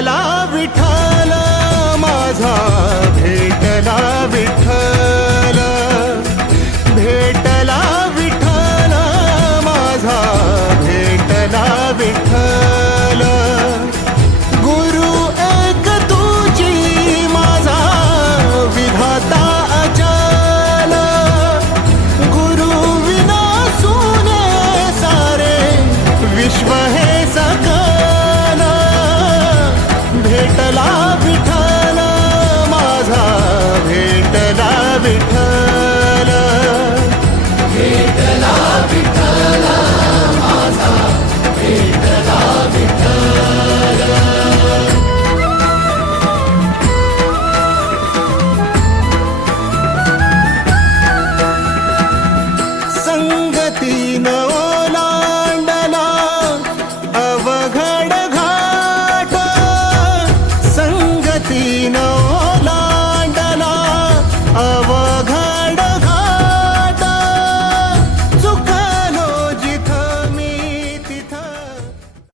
भेटला विठल माझा भेटला विठल भेटला विठल माझा भेटला विठल मा भटला